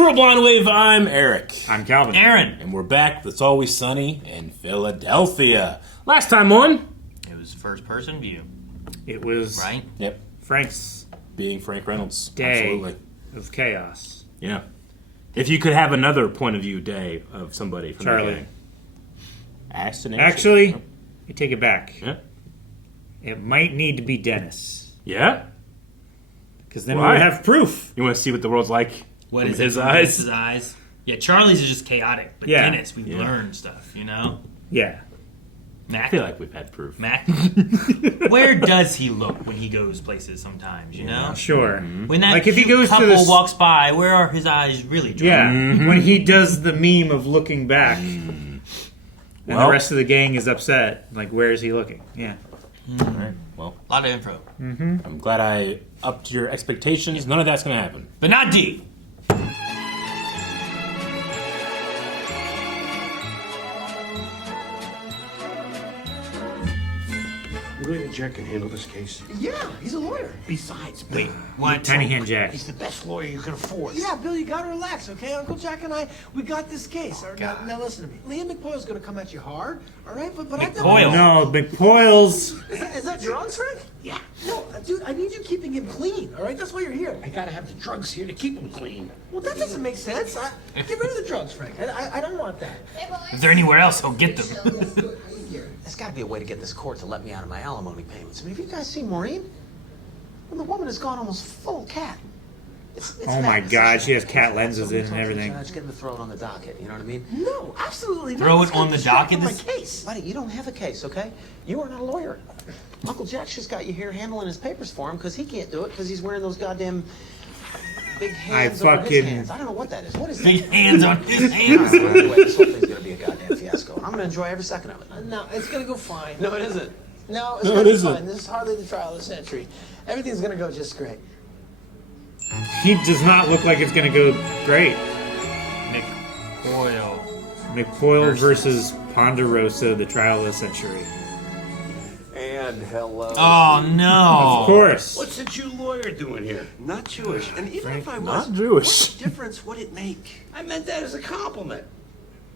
Squirrel Blonde Wave, I'm Eric. I'm Calvin. Aaron. And we're back. It's always sunny in Philadelphia. Last time on, It was first person view, It was right? yep, Frank's being Frank Reynolds. day Absolutely. of chaos. Yeah. If you could have another point of view day of somebody from Charlie. the gang. Ashton. Actually, I take it back. Yeah. It might need to be Dennis. Yeah? Because then Why? we would have proof. You want to see what the world's like What from is his it from eyes? Dennis's eyes? Yeah, Charlie's is just chaotic, but Yeah. Dennis, we've learned stuff, you know? Yeah. I Mac, feel like we've had proof. Mac, where does he look when he goes places sometimes, you know? Sure. When that Like if he cute goes to couple the walks by, where are his eyes really drawn? Yeah. When he does the meme of looking back. And Well- the rest of the gang is upset. Like, where is he looking? Yeah. All right. Well, A lot of info. I'm glad I upped your expectations. None of that's going to happen. But not D. You really think Jack can handle this case? Yeah, he's a lawyer. Besides, Wait, what? Tiny Hand Jack. he's the best lawyer you can afford. Yeah, Bill, you gotta relax, okay? Uncle Jack and I, we got this case. All right, now listen to me. Liam McPoyle's gonna come at you hard, all right? But I McPoyle. No, McPoyles. Is that drugs, Frank? Yeah. No, dude, I need you keeping him clean, all right? That's why you're here. I gotta have the drugs here to keep him clean. Well, that doesn't make sense. Get rid of the drugs, Frank. I don't want that. Is there anywhere else he'll get them? There's got to be a way to get this court to let me out of my alimony payments. I mean, have you guys seen Maureen? Well, the woman has gone almost full cat. It's Oh my madness. God, she has cat lenses in and Talk to the everything. Judge, get him to throw it on the docket. You know what I mean? No, absolutely not. Throw it That's gonna on the distract docket? from This- my case. Buddy, you don't have a case, okay? You are not a lawyer. Uncle Jack's just got you here handling his papers for him because he can't do it because he's wearing those goddamn big hands over his fucking- hands. I don't know what that is. What is that? Big hands on his hands. Well, anyway, this whole thing's gonna be a goddamn fiasco, and I'm gonna enjoy every second of it. No, it's gonna go fine. No, it isn't. No, it's No, gonna it be isn't. fine. This is hardly the trial of the century. Everything's gonna go just great. He does not look like it's going to go great. McPoyle. McPoyle versus Ponderosa, the trial of the century. And hello. Oh, no. Of course. What's a Jew lawyer doing here? Not Jewish. And even if I was, Not Jewish. what difference would it make? I meant that as a compliment.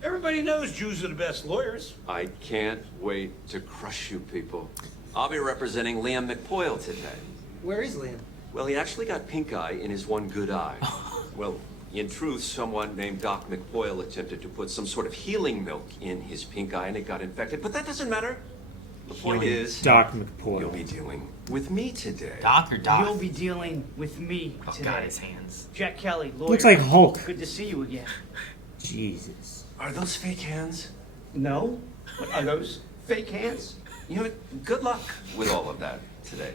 Everybody knows Jews are the best lawyers. I can't wait to crush you people. I'll be representing Liam McPoyle today. Where is Liam? Well, he actually got pink eye in his one good eye. Well, in truth, someone named Doc McPoyle attempted to put some sort of healing milk in his pink eye and it got infected, but that doesn't matter. The point is, Doc you'll McPoyle. be dealing with me today. Doc or Doc? You'll be dealing with me Oh, today. God, his hands. Jack Kelly, lawyer. Looks like Hulk. Good to see you again. Jesus. Are those fake hands? No? What, are those fake hands? You know what? Good luck with all of that today.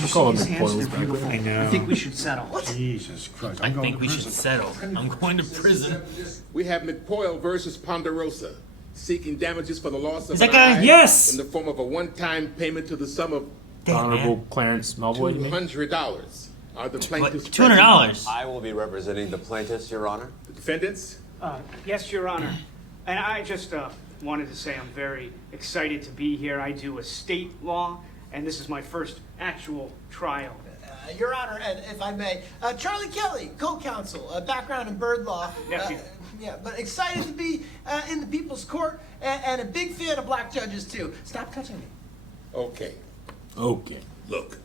I'll call him His hands, McPoyle's they're back. beautiful. I know. I think we should settle. Jesus Christ. I think we should settle. I'm going to prison. We have McPoyle versus Ponderosa, seeking damages for the loss of Is that an guy- eye Yes! in the form of a one-time payment to the sum of Honorable Clarence Melvoy. you mean? $200. Are the plaintiffs What? $200? I will be representing the plaintiffs, Your Honor. The defendants? Yes, Your Honor. And I just wanted to say I'm very excited to be here. I do estate law, and this is my first actual trial. Your Honor, and if I may, Charlie Kelly, co-counsel, background in bird law. Nephew. Yeah, but excited to be in the people's court and a big fan of black judges, too. Stop touching me. Okay. Okay. Look,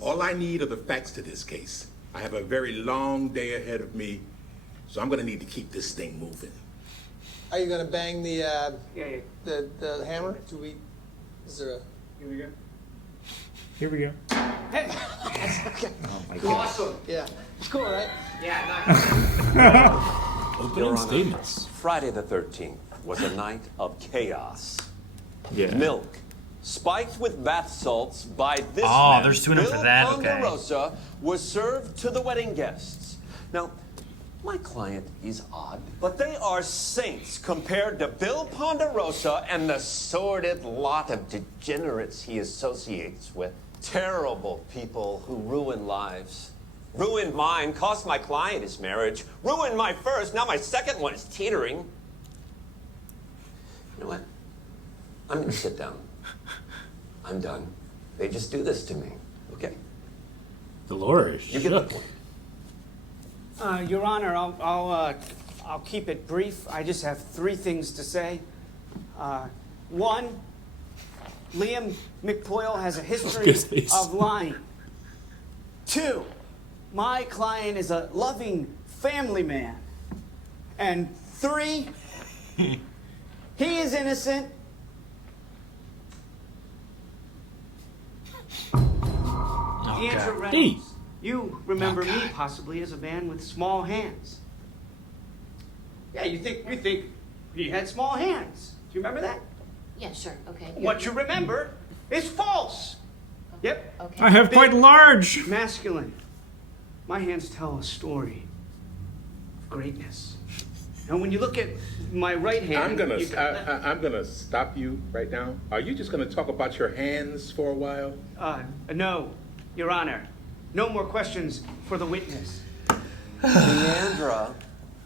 all I need are the facts to this case. I have a very long day ahead of me, so I'm going to need to keep this thing moving. Are you gonna bang the Yeah. the hammer? Is there a? Here we go. Here we go. Hey! Okay. Oh my God. Awesome. Yeah, it's cool, right? Yeah, Opening statements. Friday the 13th was a night of chaos. Yeah. Milk, spiked with bath salts by this Oh, man, they're suing him for Bill that, okay. Ponderosa, was served to the wedding guests. Now, my client is odd, but they are saints compared to Bill Ponderosa and the sordid lot of degenerates he associates with. Terrible people who ruin lives. Ruined mine, cost my client his marriage. Ruined my first, now my second one is teetering. You know what? I'm gonna sit down. I'm done. They just do this to me. Okay. The lawyer is You get the shook. point. Your Honor, I'll keep it brief. I just have 3 things to say. 1, Liam McPoyle has a history Good face. of lying. 2, my client is a loving family man. And 3, he is innocent. Andrew Reynolds, D. you remember me possibly as a man with small hands. Yeah, you think he had small hands. Do you remember that? Yeah, sure. Okay. What you remember is false. Yep. Okay. I have quite large. Masculine. My hands tell a story of greatness. And when you look at my right hand, I'm gonna stop you right now. Are you just gonna talk about your hands for a while? No, Your Honor. No more questions for the witness. Leandra,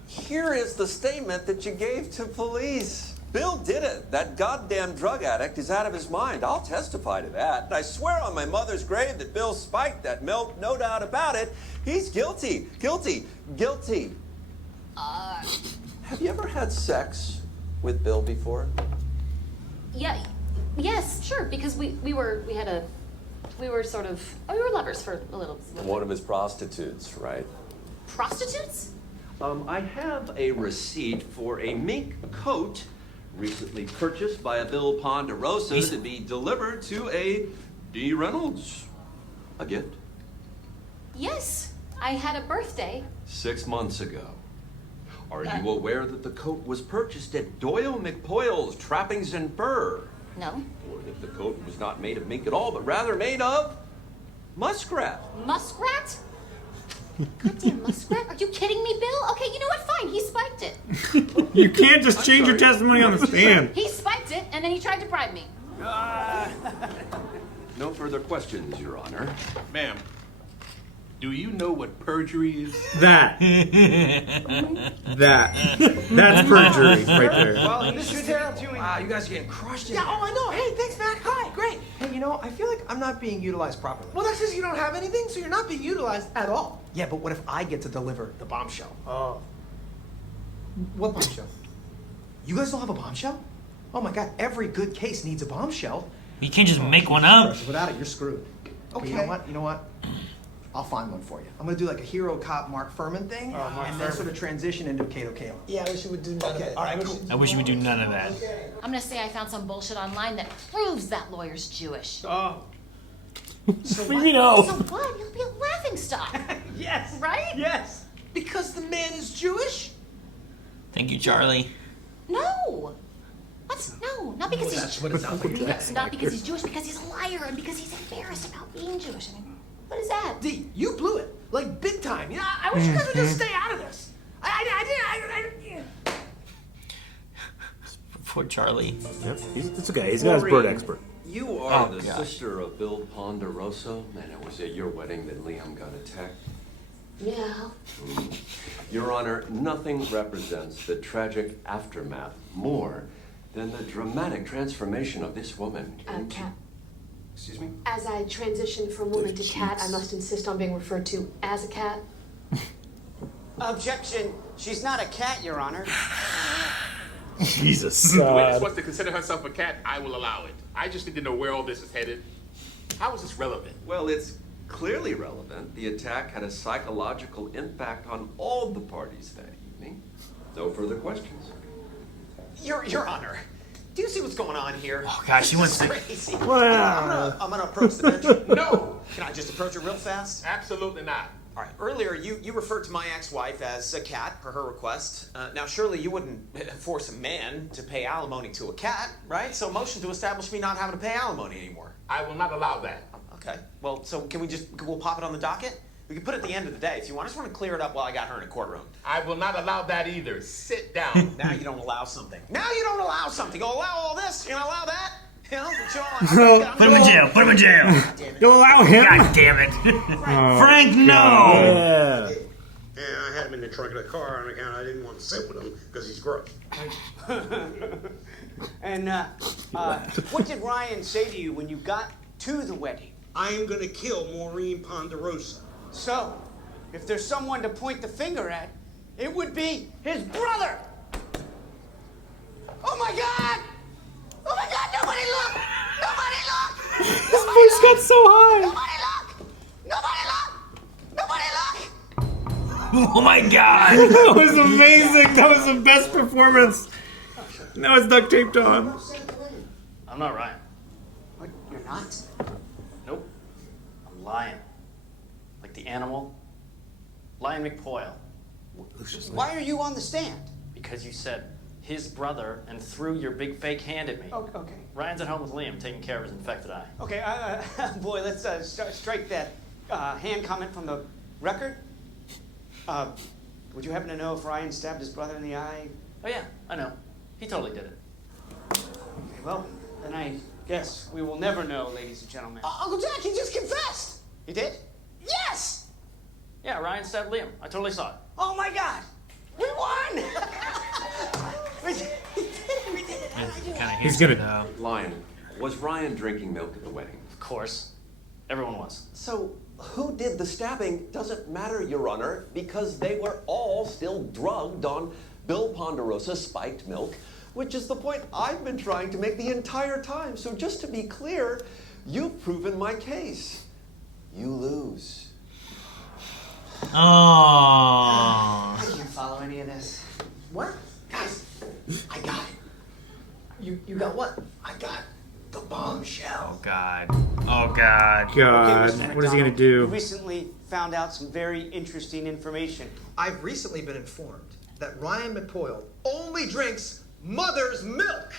here is the statement that you gave to police. Bill did it. That goddamn drug addict is out of his mind. I'll testify to that. And I swear on my mother's grave that Bill spiked that milk. No doubt about it. He's guilty. Guilty. Guilty. Have you ever had sex with Bill before? Yeah. Yes, sure. Because we were lovers for a little. One of his prostitutes, right? Prostitutes? I have a receipt for a mink coat recently purchased by a Bill Ponderosa to be delivered to a D. Reynolds. A gift? Yes. I had a birthday. 6 months ago. Are you aware that the coat was purchased at Ol McPoyles Trappings and Fur? No. Or that the coat was not made of mink at all, but rather made of muskrat. Muskrat? Goddamn muskrat? Are you kidding me, Bill? Okay, you know what? Fine. He spiked it. You can't just change your testimony on the stand. He spiked it, and then he tried to bribe me. No further questions, Your Honor. Ma'am, do you know what perjury is? That's perjury right there. Well, this is terrible. Wow, you guys are getting crushed. Yeah, oh, I know. Hey, thanks, Mac. Hi, great. Hey, you know, I feel like I'm not being utilized properly. Well, that's because you don't have anything, so you're not being utilized at all. Yeah, but what if I get to deliver the bombshell? Oh. What bombshell? You guys don't have a bombshell? Oh my God, every good case needs a bombshell. You can't just make one up. Without it, you're screwed. Okay. You know what? I'll find one for you. I'm gonna do like a hero cop Mark Furman thing, and then sort of transition into Kato Kale. Yeah, I wish you would do none of it. All right, cool. I wish you would do none of that. I'm gonna say I found some bullshit online that proves that lawyer's Jewish. Oh, So What do you know? So what? He'll be a laughing stock. yes. Right? Yes. Because the man is Jewish? Thank you, Charlie. No. What? No, not because he's what it sounds like. not because he's Jewish, because he's a liar and because he's embarrassed about being Jewish. I mean, what is that? D, you blew it. Like, big time. Yeah, I wish you guys would just stay out of this. I did. Poor Charlie. Yep, it's okay. He's got his bird expert. You are the gosh. sister of Bill Ponderosa, and it was at your wedding that Liam got attacked. Yeah. Your Honor, nothing represents the tragic aftermath more than the dramatic transformation of this woman into... Cat. Excuse me? As I transition from woman to cat, I must insist on being referred to as a cat. Objection. She's not a cat, Your Honor. Jesus. The witness wants to consider herself a cat, I will allow it. I just need to know where all this is headed. How is this relevant? Well, it's clearly relevant. The attack had a psychological impact on all the parties that evening. No further questions. Your Honor, do you see what's going on here? Oh gosh, she wants to. Crazy. I'm gonna approach the bench. No! Can I just approach it real fast? Absolutely not. All right. Earlier, you referred to my ex-wife as a cat per her request. Now, surely you wouldn't force a man to pay alimony to a cat, right? So, motion to establish me not having to pay alimony anymore. I will not allow that. Okay. Well, so we'll pop it on the docket? We can put it at the end of the day if you want. I just want to clear it up while I got her in a courtroom. I will not allow that either. Sit down. Now you don't allow something. Now you don't allow something. You'll allow all this. You don't allow that. You know, Put him in jail. Put him in jail. You'll allow him? God damn it. Frank, no. Yeah. And I had him in the trunk of the car on account I didn't want to sit with him because he's gross. And what did Ryan say to you when you got to the wedding? I am gonna kill Maureen Ponderosa. So, if there's someone to point the finger at, it would be his brother! Oh my God! Oh my God, nobody look! Nobody look! His voice got so high. Nobody look! Nobody look! Oh my God! That was amazing. That was the best performance. Now it's duct taped on. I'm not Ryan. What, you're not? Nope. I'm Lion. Like the animal. Lion McPoyle. Why are you on the stand? Because you said his brother and threw your big fake hand at me. Okay. Ryan's at home with Liam, taking care of his infected eye. Okay, boy, let's strike that hand comment from the record. Would you happen to know if Ryan stabbed his brother in the eye? Oh yeah, I know. He totally did it. Okay, well, then I guess we will never know, ladies and gentlemen. Uncle Jack, he just confessed. You did? Yes. Yeah, Ryan stabbed Liam. I totally saw it. Oh my God! We won! we did it! He's gonna. Lion, was Ryan drinking milk at the wedding? Of course. Everyone was. So, who did the stabbing doesn't matter, Your Honor, because they were all still drugged on Bill Ponderosa's spiked milk, which is the point I've been trying to make the entire time. So just to be clear, you've proven my case. You lose. Oh. I can't follow any of this. What? Guys, I got it. You got what? I got the bombshell. Oh God. Oh God. God, Okay, Mr. what is he gonna McDonald, do? You recently found out some very interesting information. I've recently been informed that Ryan McPoyle only drinks mother's milk.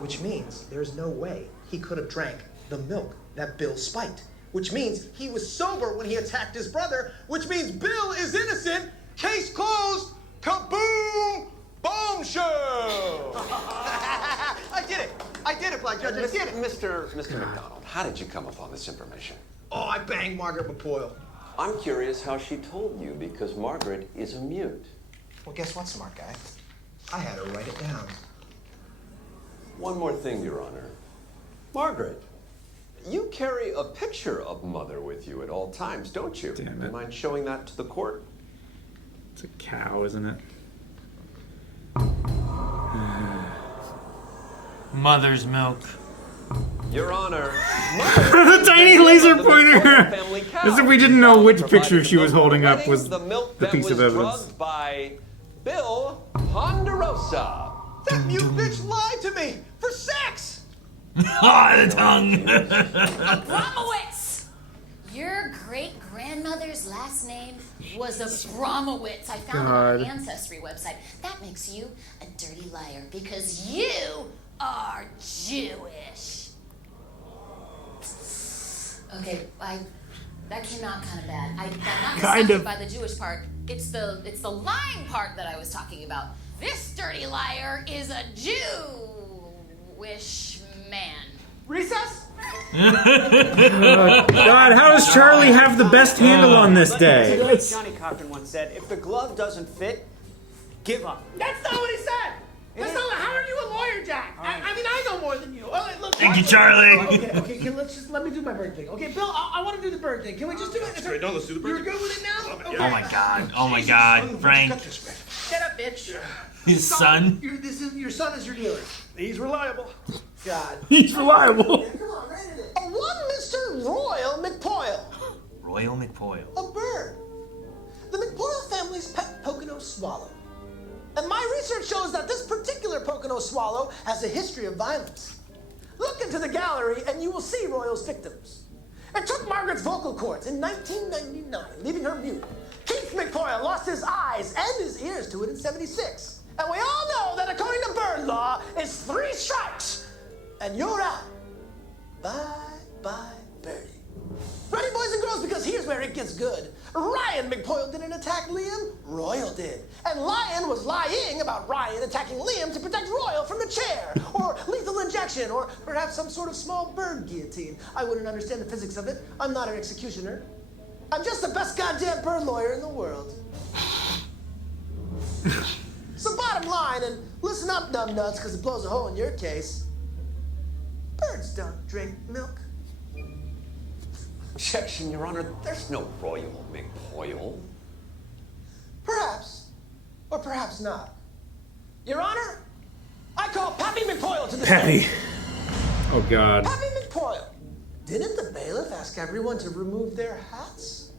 Which means there's no way he could have drank the milk that Bill spiked. Which means he was sober when he attacked his brother. Which means Bill is innocent. Case closed. Kaboom! Bombshell! I did it. I did it, Black Judge. I did it. Mr. McDonald, how did you come upon this information? Oh, I banged Margaret McPoyle. I'm curious how she told you, because Margaret is a mute. Well, guess what, smart guy? I had her write it down. One more thing, Your Honor. Margaret, you carry a picture of Mother with you at all times, don't you? Damn it. Do you mind showing that to the court? It's a cow, isn't it? Mother's milk. Your Honor, The tiny laser pointer! As if we didn't know which picture she was holding up was the milk the that piece was of evidence. drugged by Bill Ponderosa. That mute bitch lied to me for sex! Ah, the tongue. Abramowitz! Your great-grandmother's last name was Abramowitz. I found it on God. an Ancestry website. That makes you a dirty liar because you are Jewish. Okay, that came out kind of bad. I'm not Kind disgusted of. by the Jewish part. It's the lying part that I was talking about. This dirty liar is a Jewish man. Recess? Oh, God, how does Charlie have the best handle on this day? The late Johnny Cochran once said, if the glove doesn't fit, give up. That's not what he said! That's not. How are you a lawyer, Jack? I mean, I know more than you. All right, look, Thank you, Charlie. Okay, let me do my bird thing. Okay, Bill, I want to do the bird thing. Can we just do it? Straight on, let's do the bird You're good with it now? Okay. Oh my God. Oh my God. Frank. Shut up, bitch. His son. Your son is your dealer. He's reliable. God. He's reliable. Come on, right in it. One Mr. Royal McPoyle. Royal McPoyle. A bird. The McPoyle family's pet Pocono swallow. And my research shows that this particular Pocono swallow has a history of violence. Look into the gallery and you will see Royal's victims. It took Margaret's vocal cords in 1999, leaving her mute. Keith McPoyle lost his eyes and his ears to it in 76. And we all know that according to bird law, it's 3 strikes and you're out. Bye-bye, birdie. Ready, boys and girls, because here's where it gets good. Ryan McPoyle didn't attack Liam, Royal did. And Lion was lying about Ryan attacking Liam to protect Royal from the chair, or lethal injection, or perhaps some sort of small bird guillotine. I wouldn't understand the physics of it. I'm not an executioner. I'm just the best goddamn bird lawyer in the world. So bottom line, and listen up, numbnuts, because it blows a hole in your case. Birds don't drink milk. Objection, Your Honor. There's no Royal McPoyle. Perhaps. Or perhaps not. Your Honor, I call Pappy McPoyle to the Pappy. stand. Oh, God. Pappy McPoyle, didn't the bailiff ask everyone to remove their hats?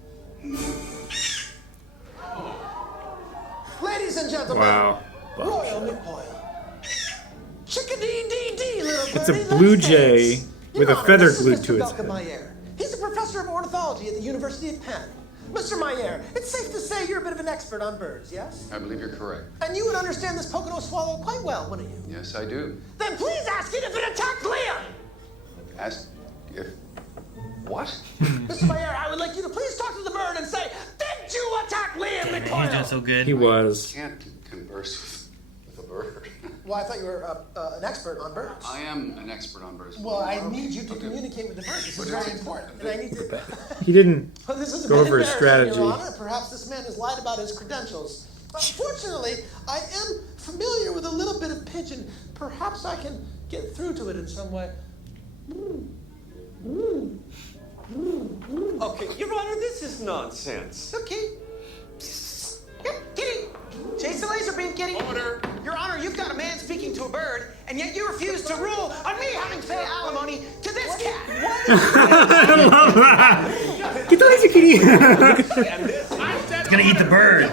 Ladies and gentlemen, Wow. Royal McPoyle. Chickadee-dee-dee, little It's a birdie, blue let's jay dance. with Your a Honor, feather this is glued Mr. to its Malcolm head. Mayer. He's a professor of ornithology at the University of Penn. Mr. Mayer, it's safe to say you're a bit of an expert on birds, yes? I believe you're correct. And you would understand this Pocono swallow quite well, wouldn't you? Yes, I do. Then please ask it if it attacked Liam! Ask if... What? Mr. Mayer, I would like you to please talk to the bird and say, did you attack Liam He's McPoyle? doing so good. He was. I can't converse with a bird. Well, I thought you were an expert on birds. I am an expert on birds. Well, I need you to communicate with the bird. This is very important. And I need to... He didn't Well, this is a go bit over his embarrassing, strategy. Your Honor. Perhaps this man has lied about his credentials. But fortunately, I am familiar with a little bit of pigeon. Perhaps I can get through to it in some way. Okay, Your Honor, this is nonsense. Okay. Yep, kitty. Chase the laser beam, kitty. Order. Your Honor, you've got a man speaking to a bird, and yet you refuse to rule on me having to pay alimony to this cat. I love that. Get the laser kitty. It's gonna eat the bird.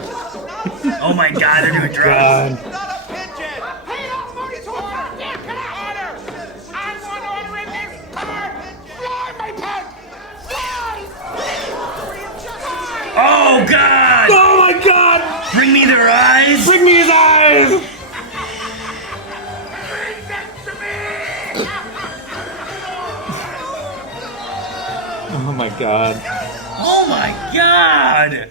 Oh my God, they're doing drugs. God. Not a pigeon. Pay alimony to a bird. Damn, can I order? I want order in this car. Fly, my pet. Fly. Oh God! Oh my God! Bring me their eyes. Bring me his eyes! Oh my God. Oh my God!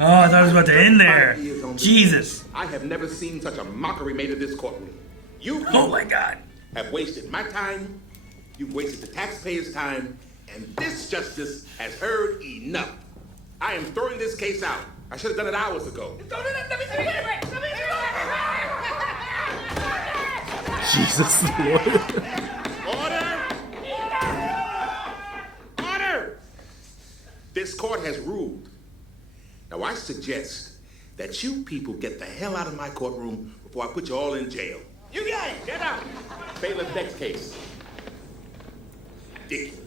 Oh, I thought it was about to end there. Jesus. I have never seen such a mockery made of this courtroom. You Oh my God. have wasted my time, you've wasted the taxpayers' time, and this justice has heard enough. I am throwing this case out. I should have done it hours ago. Jesus Lord. Order! Order! This court has ruled. Now I suggest that you people get the hell out of my courtroom before I put you all in jail. You got it. Get out! Bailiff, next case. Ridiculous.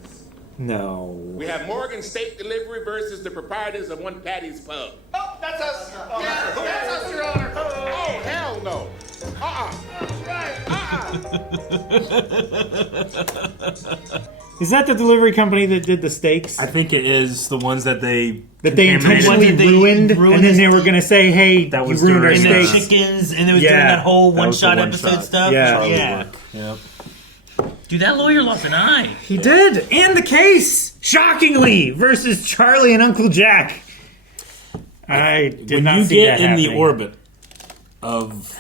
No. We have Morgan State Delivery versus the proprietors of One Patty's Pub. Oh, that's us. Yeah, that's us, Your Honor. Oh, hell no. Is that the delivery company that did the steaks? I think it is the ones that they intentionally ruined, and then they were going to say, "Hey, that was you ruined our And the steaks." chickens, and they was doing that whole one-shot episode stuff. Yeah. Yeah. Yep. Dude, that lawyer lost an eye. He did, and the case, shockingly, versus Charlie and Uncle Jack. I did When not you see get that in the happening. orbit of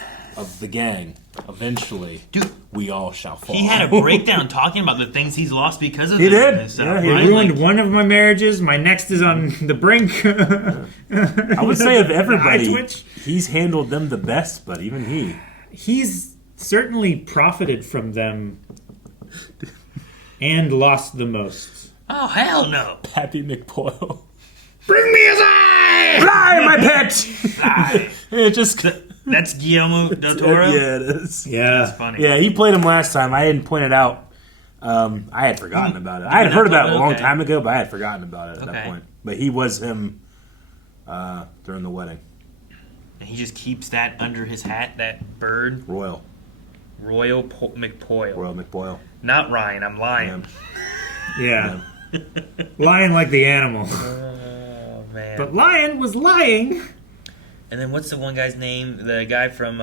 the gang, eventually, we all shall fall. He had a breakdown talking about the things he's lost because of He them did. and stuff, Yeah, he right? ruined Like, one of my marriages. My next is on the brink. I would say of Eye everybody, twitch. he's handled them the best, but even he. He's certainly profited from them and lost the most. oh, hell no. Pappy McPoyle. Bring me his eye! Fly, my pet! Fly. It just... That's Guillermo del Toro? Yeah, it is. Yeah. That's funny. Yeah, he played him last time. I hadn't pointed out. I had forgotten about it. I had heard about it a long time ago, but I had forgotten about it at that point. But he was him during the wedding. And he just keeps that under his hat, that bird. Royal McPoyle. Royal McPoyle. Not Ryan, I'm lying. Yeah. Lying like the animal. Oh, man. But Lion was lying. And then what's the one guy's name? The guy from,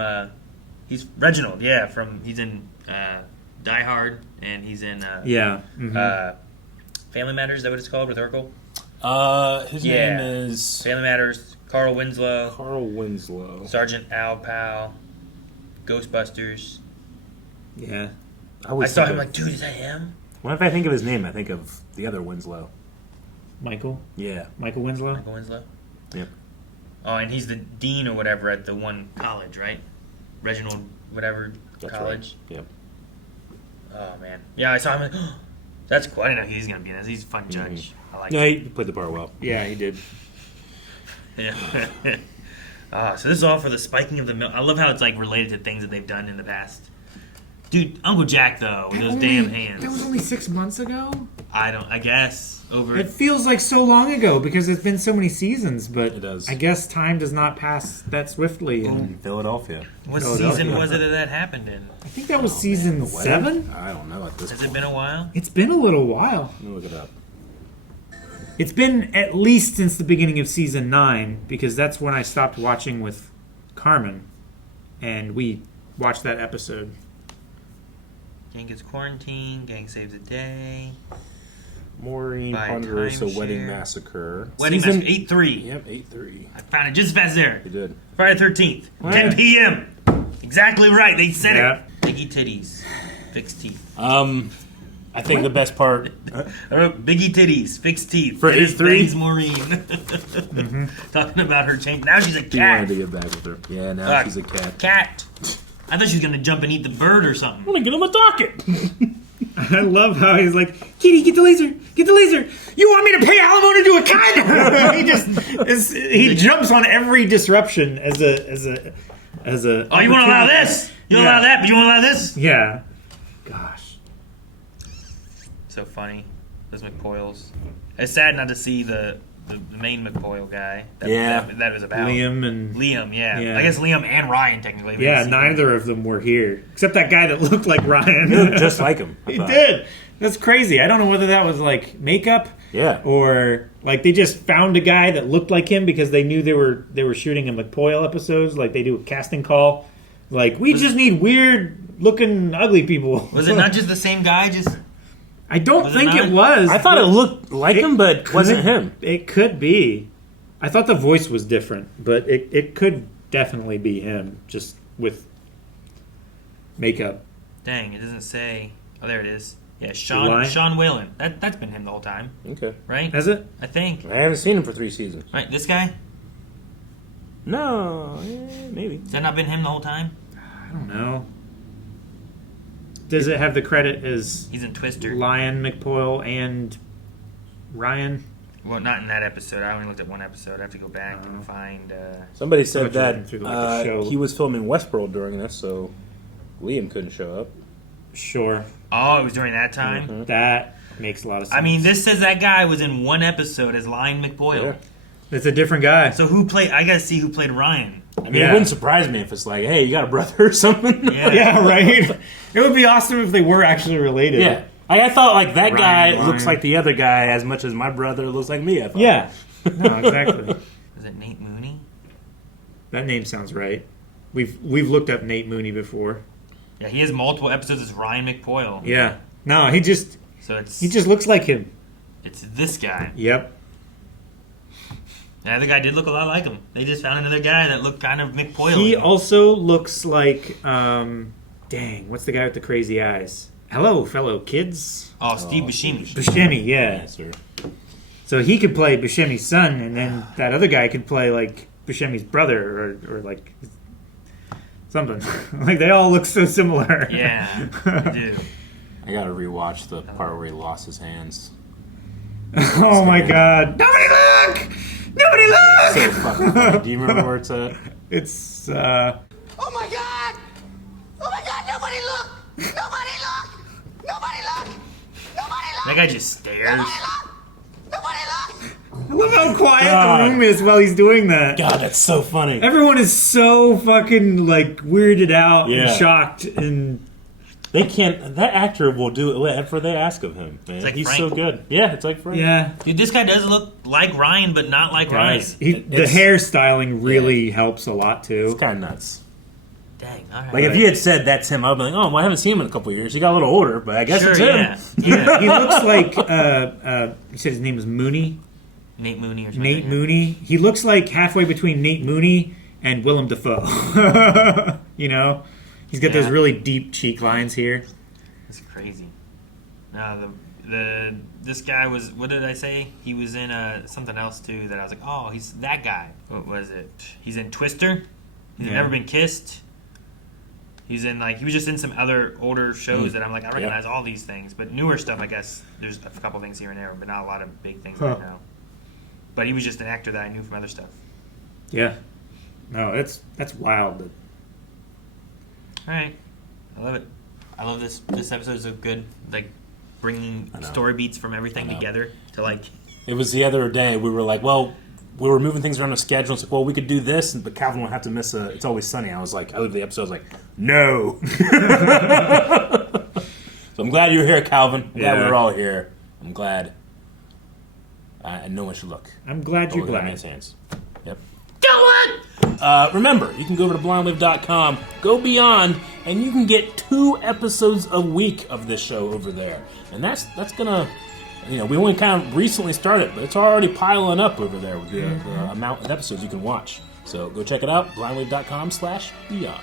he's Reginald, yeah, he's in Die Hard, and he's in Yeah. Family Matters, is that what it's called, with Urkel? His name is... Family Matters, Carl Winslow. Carl Winslow. Sergeant Al Powell. Ghostbusters. Yeah. I saw him like, dude, is that him? Whenever I think of his name, I think of the other Winslow. Michael? Yeah. Michael Winslow? Michael Winslow? Yep. Oh, and he's the dean or whatever at the one college, right? Reginald, whatever That's college. Right. Yep. Oh, man. Yeah, I saw him like, That's cool. I didn't know he was going to be in this. He's a fun judge. I like Yeah, it. he played the part well. Yeah, he did. Yeah. So this is all for the spiking of the milk. I love how it's like related to things that they've done in the past. Dude, Uncle Jack though, with those damn hands. That was only 6 months ago? I guess over. It feels like so long ago because it's been so many seasons, but It does. I guess time does not pass that swiftly. In Philadelphia. What Philadelphia. season was it that happened in? I think that was season 7? I don't know at this Has point. it been a while? It's been a little while. Let me look it up. It's been at least since the beginning of season 9 because that's when I stopped watching with Carmen, and we watched that episode. Gang gets quarantined. Gang saves the day. Maureen By Ponderosa timeshare. Wedding Massacre. Wedding Season- Massacre 8-3. Yep, 8-3. I found it just as fast there. You did. Friday the 13th, Oh, 10 yeah. p.m. Exactly right. They said Yeah. it. Biggie titties, fixed teeth. I think the best part I wrote Biggie titties, fixed teeth. For That is 8-3? Maureen. Talking about her change. Now she's a he wanted cat. to get back with her. Yeah, now Fuck. she's a cat. Cat. I thought she was gonna jump and eat the bird or something. I'm gonna get him a docket. I love how he's like, Kitty, get the laser, get the laser. You want me to pay alimony to a cat? he jumps on every disruption as a. Oh, you want to allow this? You don't allow that, but you want to allow this? Yeah. Gosh. So funny. Those McPoyles. It's sad not to see the main McPoyle guy. That was about. Liam, yeah. I guess Liam and Ryan, technically. Yeah, neither of them were here. Except that guy that looked like Ryan. He looked just like him. I He thought. did. That's crazy. I don't know whether that was like makeup. Yeah. Or like they just found a guy that looked like him because they knew they were shooting a McPoyle episodes, like they do a casting call. Like, we just need weird looking ugly people. Was it not just the same guy? I don't Was it think not? it was. I thought it looked like him, but could- wasn't him. It could be. I thought the voice was different, but it could definitely be him, just with makeup. Dang, it doesn't say. Oh, there it is. Yeah, Line? Sean Whalen. That's been him the whole time. Okay. Right? Has it? I think. I haven't seen him for 3 seasons. Right, this guy? No, maybe. Has that not been him the whole time? I don't know. Does it have the credit as He's in Twister. Lion McPoyle and Ryan? Well, not in that episode. I only looked at one episode. I have to go back and find. Somebody So said much looking that through, like, the show. he was filming Westworld during this, so Liam couldn't show up. Sure. Oh, it was during that time? Mm-hmm. That makes a lot of sense. I mean, this says that guy was in one episode as Lion McPoyle. Yeah. It's a different guy. So who played? I gotta see who played Ryan. I mean, it wouldn't surprise me if it's like, hey, you got a brother or something. Yeah, right? It would be awesome if they were actually related. Yeah. I thought like that guy Ryan, looks Lion. like the other guy as much as my brother looks like me. I thought. Yeah. No, exactly. Is it Nate Mooney? That name sounds right. We've looked up Nate Mooney before. Yeah, he has multiple episodes as Ryan McPoyle. Yeah. No, he just looks like him. It's this guy. Yep. Yeah, the guy did look a lot like him. They just found another guy that looked kind of McPoyle. He also looks like dang, what's the guy with the crazy eyes? Hello, fellow kids. Oh, Steve Buscemi. Buscemi, yeah. Yes, sir. So he could play Buscemi's son, and then that other guy could play like Buscemi's brother, or like something. Like they all look so similar. Yeah, they do. I gotta rewatch the part where he lost his hands. Oh my God! Nobody look! Nobody look! So fucking funny. Do you remember where it's at? It's Oh my God! Oh my God! Nobody look! Nobody look! Nobody look! Nobody look! That guy just stares. I love how quiet God. the room is while he's doing that. God, that's so funny. Everyone is so fucking like weirded out Yeah. and shocked, and They can't. That actor will do whatever they ask of him. Man, like he's Frank. so good. Yeah, it's like Frank. yeah. Dude, this guy does look like Ryan, but not like Ryan. The hairstyling really helps a lot too. It's kind of nuts. Dang, all right. Like if you had said that's him, I'd be like, oh, well, I haven't seen him in a couple of years. He got a little older, but I guess Sure, it's him. yeah. Yeah. He looks like you said his name was Mooney. Nate Mooney or something. Nate Mooney. He looks like halfway between Nate Mooney and Willem Dafoe. You know, he's got those Yeah. really deep cheek lines here. That's crazy. No, this guy was. What did I say? He was in something else too. That I was like, oh, he's that guy. What was it? He's in Twister. He's Yeah. Never Been Kissed. He's in he was just in some other older shows that I'm like, I recognize all these things, but newer stuff, I guess there's a couple things here and there, but not a lot of big things right now. But he was just an actor that I knew from other stuff. Yeah. No, that's wild. All right, I love it. I love this. This episode is so good, bringing story beats from everything together to It was the other day we were like, well, we were moving things around the schedule. It's like, well, we could do this, but Calvin will have to miss It's Always Sunny. I was like, I looked at the episode. I was like, no. So I'm glad you're here, Calvin. I'm glad we're all here. I'm glad. And no one should look. I'm glad you're glad. Man's hands. Yep. Do it! Remember, you can go over to blindlive.com, go beyond, and you can get 2 episodes a week of this show over there. And that's gonna, we only kind of recently started, but it's already piling up over there with the amount of episodes you can watch. So go check it out, blindlive.com/beyond.